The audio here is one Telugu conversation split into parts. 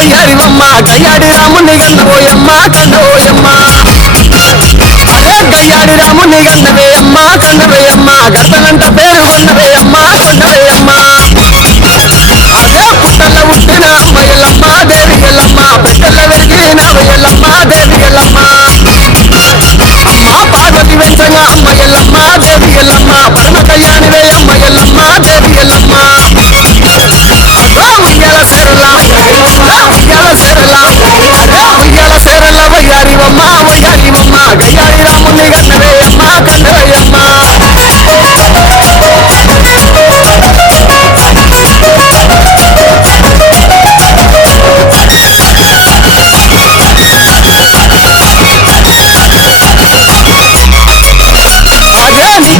వయ్యారివమ్మ గయ్యాడి రాముని గన్నవోయమ్మ కన్నవోయమ్మ అదే గయ్యాడి రాముని గన్నవేయమ్మ కన్నవేయమ్మ గద్దలంట పేరు కొన్నవేయమ్మ కొన్నవేయమ్మ అదే పుట్టల పుట్టిన అమ్మయ్యలమ్మ దేవి ఎల్లమ్మ పెట్టెల వెలిగిన వయ్యలమ్మ దేవి ఎల్లమ్మ అమ్మ పార్వతి వెంచగా అమ్మయ్యలమ్మ దేవి ఎల్లమ్మ పరమ కళ్యాణి వేయమ్మ ఎల్లమ్మ దేవి ఎల్లమ్మ ఉయ్యాల సేరల ఉయ్యాల సేరల ఉయ్యాల సేరల వయ్యారివమ్మ వయ్యారివమ్మ గయ్యాడి రాముని గన్నవేయమ్మ కన్నవేయమ్మ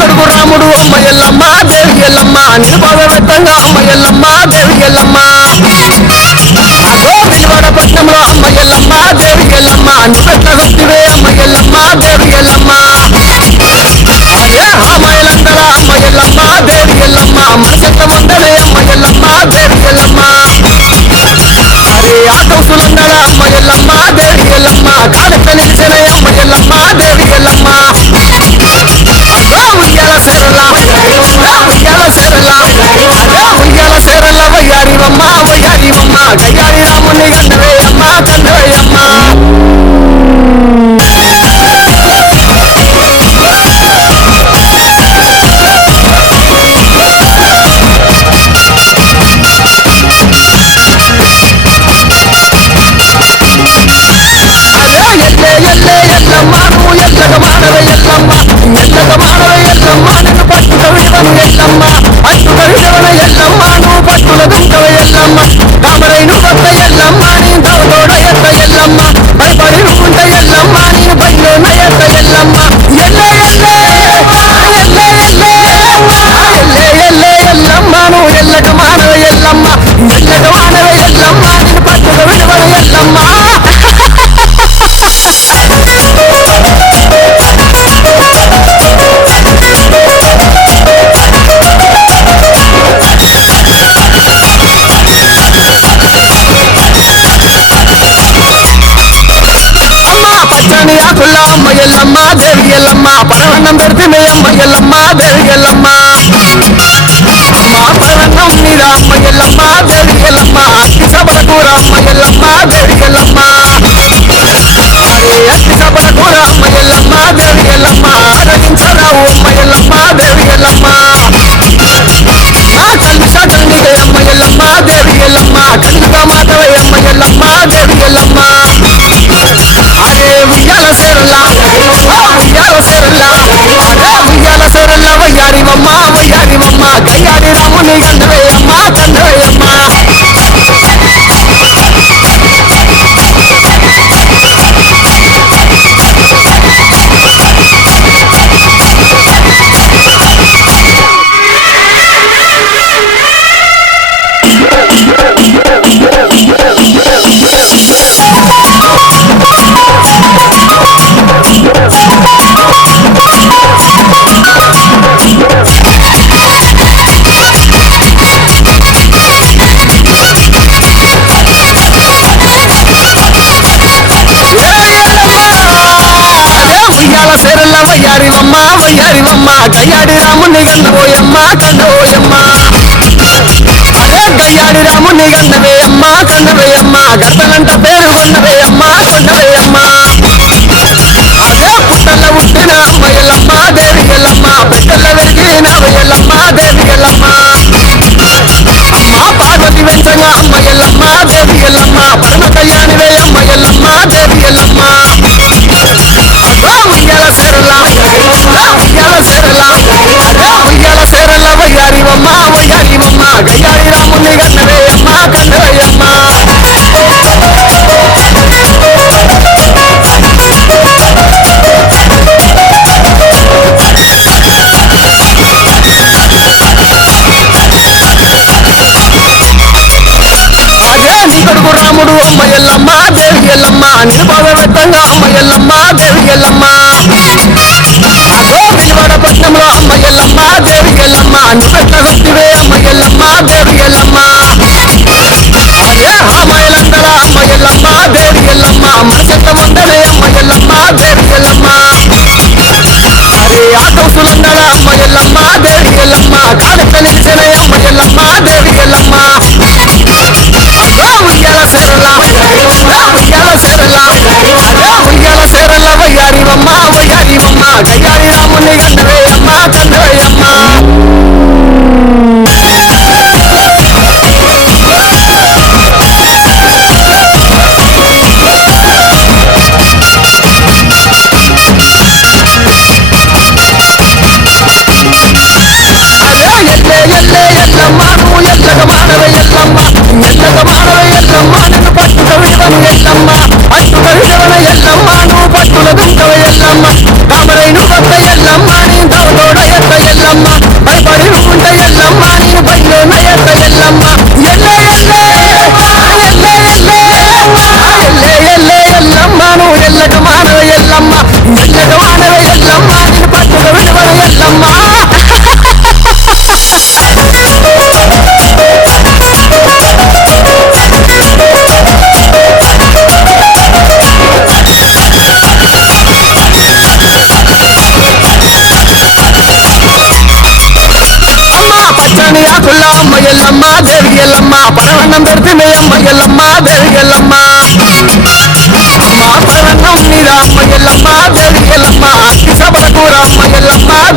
కొడుకు రాముడు అమ్మ ఎల్లమ్మ దేవి ఎల్లమ్మ నిరుపాద వ్యక్తంగా అమ్మ ఎల్లమ్మ దేవి ఎల్లమ్మ అదో విజయవాడ పట్నంలో అమ్మ ఎల్లమ్మ దేవి ఎల్లమ్మ నిపెట్ల శక్తివే అమ్మ ఎల్లమ్మ దేవి ఎల్లమ్మ అదే అమ్మాయిలందర అమ్మ ఎల్లమ్మ దేవి ఎల్లమ్మ మనసెట్ల వందనే అమ్మ ఎల్లమ్మ దేవి ఎల్లమ్మ అరే ఆకౌసులందర అమ్మ ఎల్లమ్మ దేవి ఎల్లమ్మ కాడెక్క నిలిచిన అమ్మ ఎల్లమ్మ దేవి ఎల్లమ్మ ఉయ్యాల సేరల ఉయ్యాల సేరల ఉయ్యాల సేరల వయ్యారివమ్మ వయ్యారివమ్మ గయ్యాడి రాముని గన్నవేయమ్మ కన్నవేయమ్మ అదే ఎల్లే ఎల్లే ఎల్లమ్మ నువ్వు ఎల్లగ మానవే ఎల్లమ్మ ఎల్లగ మానవే ఎల్లమ్మ నిన్ను పట్టుక విడవను ఎల్లమ్మ పట్టుక విడవన ఎల్లమ్మ నువ్వు పట్టుల దుంకవే ఎల్లమ్మ కామరైను కొత్త ఎల్లమ్మ నీ తోడ ఎత్త ఎల్లమ్మ భయపడి ఉంట ఎల్లమ్మ నేను పైలోన ఎత్త ఎల్లమ్మ ఎల్లే ఎల్లే ఎల్లే ఎల్లే ఎల్లే ఎల్లే ఎల్లమ్మ నువ్వు ఎల్లగ మానవే ఎల్లమ్మ ఎల్లగ మానవే ఎల్లమ్మ నిన్ను పట్టుక విడవను ఎల్లమ్మ పచ్చని ఆకుల అమ్మ ఎల్లమ్మ దేవి ఎల్లమ్మ పరవన్నం పెడితే అమ్మ ఎల్లమ్మ దేవి ఎల్లమ్మ అమ్మ పరవన్నం మీద అమ్మ ఎల్లమ్మ దేవి ఎల్లమ్మ అట్టి సబల కూర అమ్మ ఎల్లమ్మ దేవి ఎల్లమ్మ అరే అట్టి సబల కూర అమ్మ ఎల్లమ్మ దేవి ఎల్లమ్మ ఆదరించరావు అమ్మ ఎల్లమ్మ దేవి ఎల్లమ్మ కళ్ళు షాటలు నీవే అమ్మ ఎల్లమ్మ దేవి ఎల్లమ్మ కళ్ళుగా మాటవే అమ్మ ఎల్లమ్మ దేవి ఎల్లమ్మ అరే ఉయ్యాల సేరల ఉయ్యాల సేరల ఉయ్యాల సేరల వయ్యారివమ్మ వయ్యారివమ్మ గయ్యాడి రాముని గన్నవేయమ్మ కన్నవేయమ్మ ఉయ్యాల సేరల వయ్యారివమ్మ వయ్యారివమ్మ గయ్యాడి రాముని గన్నవోయమ్మ కన్నవోయమ్మ అదే గయ్యాడి రాముని గన్నవేయమ్మ కన్నవేయమ్మ గద్దలంట పేరు కొన్నవేయమ్మ కొన్నవేయమ్మ అదే పుట్టల పుట్టిన అమ్మ ఎల్లమ్మ దేవి ఎల్లమ్మ పెట్టెల వెలిగిన వయ్యలమ్మ దేవి ఎల్లమ్మ అమ్మ పార్వతి వెంచగా అమ్మ ఎల్లమ్మ దేవి ఎల్లమ్మ పరమ కళ్యాణి వేయమ్మ ఎల్లమ్మ దేవి ఎల్లమ్మ ఉయ్యాల సేరల ఉయ్యాల సేరల ఉయ్యాల సేరల వయ్యారివమ్మ వయ్యారివమ్మ గయ్యాడి రాముని గన్నవేయమ్మ కన్నవేయమ్మ అదే నీ కొడుకు రాముడు అమ్మ ఎల్లమ్మ దేవి ఎల్లమ్మ నిరుపాద వ్యక్తంగా అమ్మ ఎల్లమ్మ దేవి ఎల్లమ్మ అదో విజయవాడ పట్నంలో అమ్మ ఎల్లమ్మ దేవి ఎల్లమ్మ నిపెట్ల శక్తివే అమ్మ ఎల్లమ్మ దేవి ఎల్లమ్మ అదే అమ్మాయిలందర అమ్మ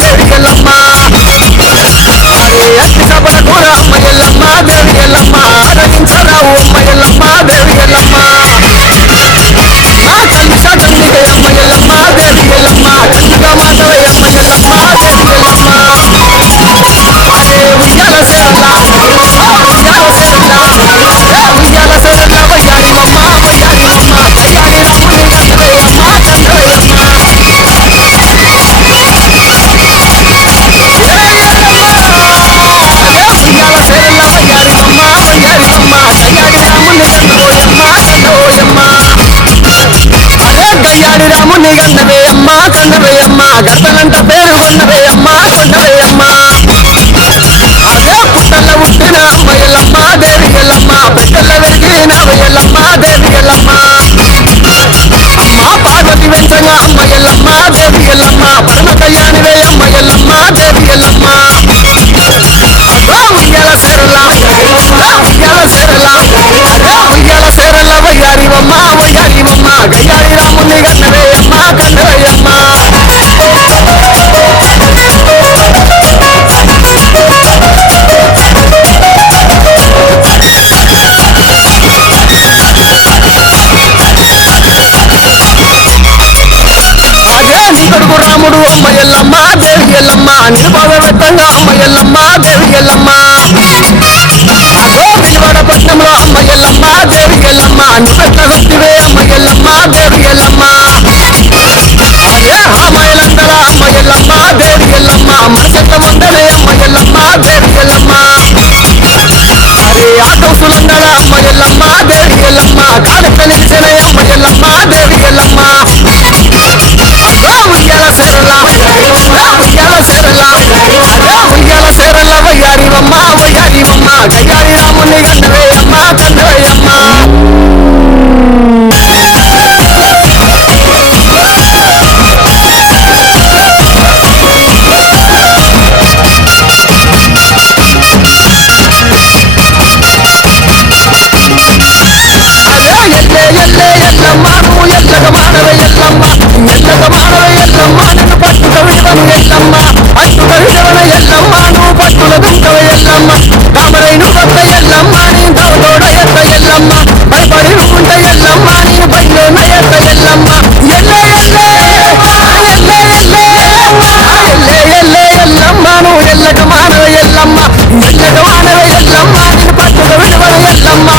దేవి ఎల్లమ్మ అట్టి సపల కూర అమ్మ ఎల్లమ్మ దేవి ఎల్లమ్మ ఆరగించరావు అమ్మ ఎల్లమ్మ దేవి ఎల్లమ్మ కలిస గండిగ అమ్మ ఎల్లమ్మ దేవి ఎల్లమ్మ గండిగా మాటవే అమ్మ ఎల్లమ్మ దేవి ఎల్లమ్మ ఉయ్యాల సేరలా ఉయ్యాల సేరలా ఉయ్యాల సేరలా వయ్యారివమ్మ వయ్యారివమ్మ కయ్యారి రాముని గండవే అమ్మ గండవే ఉయ్యాల సేరలా వయ్యారివమ్మ వయ్యారివమ్మ కయ్యారి రాముని గండవోయమ్మ గండవోయమ్మ అదే కయ్యాడి రాముని గండవే అమ్మ గండవే అమ్మ గడపలంట పేరు గండవే అమ్మ గండవే అమ్మ అదే పుట్టల పుట్టిన అమ్మ ఎల్లమ్మ దేవి ఎల్లమ్మ పెట్టెల వెలిగిన ఎల్లమ్మ దేవి ఎల్లమ్మ అమ్మ పార్వతి వెంచంగా అమ్మ ఎల్లమ్మ దేవి ఎల్లమ్మ పరమ కళ్యాణివే అమ్మ ఎల్లమ్మ దేవి ఎల్లమ్మ అదో ఉయ్యాల సేరలా ఉయ్యాల సేరలా అదే ఉయ్యాల సేరలా వయ్యారివమ్మ వయ్యారివమ్మ గయ్యారి రాముని గన్నవే అమ్మ గన్నవయ్యమ్మ నీ కొడుకు రాముడు అమ్మ ఎల్లమ్మ దేవి ఎల్లమ్మ నిరుపాద వ్యక్తంగా అమ్మ ఎల్లమ్మ దేవి ఎల్లమ్మ అదో విజయవాడ పట్నంలో అమ్మ ఎల్లమ్మ దేవి ఎల్లమ్మ నిపెట్ల వ్యక్తివే అమ్మ ఎల్లమ్మ దేవి ఎల్లమ్మ అదే హామాయలందర అమ్మ ఎల్లమ్మ దేవి ఎల్లమ్మ మనసెట్ల వందనే అమ్మ ఎల్లమ్మ దేవి ఎల్లమ్మ అరే ఆకౌసులందర అమ్మ ఎల్లమ్మ దేవి ఎల్లమ్మ కాలెక్క నిలిచిన అమ్మ ఎల్లమ్మ దేవి ఎల్లమ్మ ఉయ్యాల సేరలా ఉయ్యాల సేరలా ఉయ్యాల సేరలా వయ్యారివమ్మ వయ్యారివమ్మ గయ్యారి రాముని గండవే అమ్మ గండవయ్యమ్మ అదే ఎల్లే ఎల్లే ఎల్లమ్మ నువ్వు ఎల్లగ మానవే ఎల్లమ్మ ఎల్లగ మానవే ఎల్లమ్మ నిన్ను పట్టుక విడవను ఎల్లమ్మ పట్టుక విడవన ఎల్లమ్మ నువ్వు పట్టుల దుంకవే ఎల్లమ్మ కామరైను కొత్త ఎల్లమ్మ నీ తోడ ఎత్త ఎల్లమ్మ భయపడి ఉంట ఎల్లమ్మ నీ బయలున ఎత్త ఎల్లమ్మ ఎల్లే ఎల్లే ఎల్లే ఎల్లే ఎల్లే ఎల్లే ఎల్లమ్మ నువ్వు ఎల్లగ మానవే ఎల్లమ్మ ఎల్లగ మానవే ఎల్లమ్మ నిన్ను పట్టుక విడవన ఎల్లమ్మ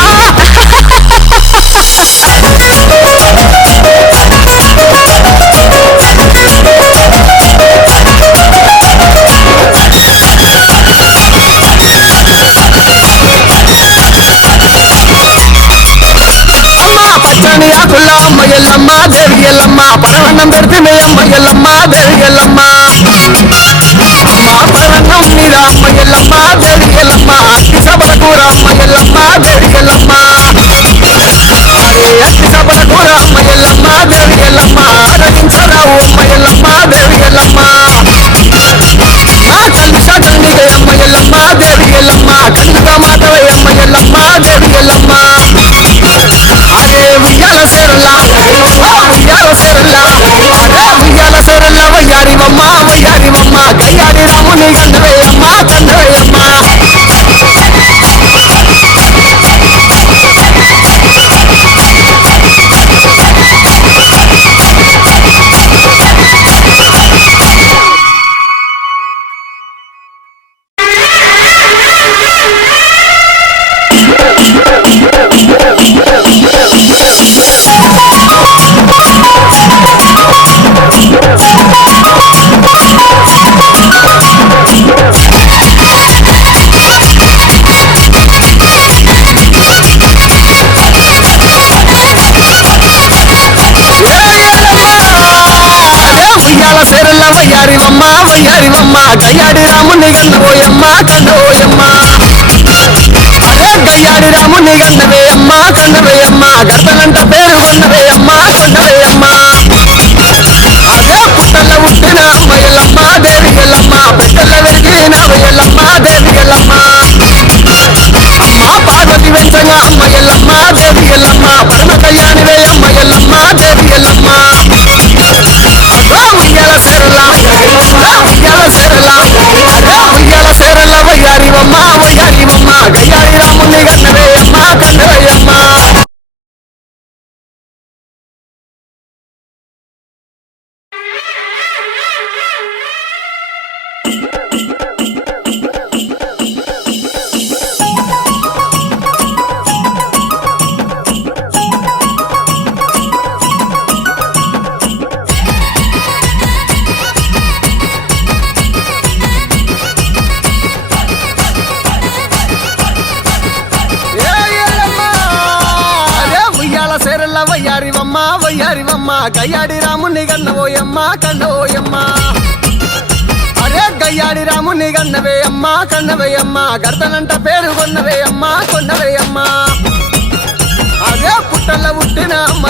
పచ్చని ఆకుల అమ్మ ఎల్లమ్మ దేవి ఎల్లమ్మ పరవన్నం పెడితేనే అమ్మ ఎల్లమ్మ దేవి ఎల్లమ్మ అమ్మ పరవన్నం మీద అమ్మ ఎల్లమ్మ దేవి ఎల్లమ్మ అట్టి సబల కూర అమ్మ ఎల్లమ్మ దేవి ఎల్లమ్మ అరే అట్టి సబల కూర అమ్మ ఎల్లమ్మ దేవి ఎల్లమ్మ ఆరగించరావు అమ్మ ఎల్లమ్మ దేవి ఎల్లమ్మ కలిస గండిగ అమ్మ ఎల్లమ్మ దేవి ఎల్లమ్మ గండిగా మాటవే అమ్మ ఎల్లమ్మ దేవి ఎల్లమ్మ అరే ఉయ్యాల సేరలా ఉయ్యాల సేరలా అదే ఉయ్యాల సేరలా వయ్యారివమ్మ వయ్యారివమ్మ గయ్యారి రాముని గండవే అమ్మ గండవయ్యమ్మ ఉయ్యాల సేరలా వయ్యారివమ్మ వయ్యారివమ్మ గయ్యాడి రాముని గండవోయమ్మ గండవోయమ్మ అదే గయ్యాడి రాముని గండవే అమ్మ గండవేయమ్మ గడపలంట పేరు గండవే అమ్మ గండవేయమ్మ అదే పుట్టల పుట్టిన అమ్మ ఎల్లమ్మ దేవి ఎల్లమ్మ పెట్టెల వెలిగిన ఎల్లమ్మ దేవి ఎల్లమ్మ అమ్మ పార్వతి వెంచంగా అమ్మ ఎల్లమ్మ దేవి ఎల్లమ్మ పరమ కళ్యాణివే అమ్మ ఎల్లమ్మ దేవి ఎల్లమ్మ అదో ఉయ్యాల సేరలా ఉయ్యాల వయ్యారివమ్మ వయ్యారివమ్మ గయ్యాడి రాముని గన్నవోయమ్మ కన్నవోయమ్మ అరే గయ్యాడి రాముని గన్నవే అమ్మ కన్నవేయమ్మ గర్దనంట పేరు కొన్నవే అమ్మ కొన్నవే అమ్మ అదే పుట్టల పుట్టిన అమ్మ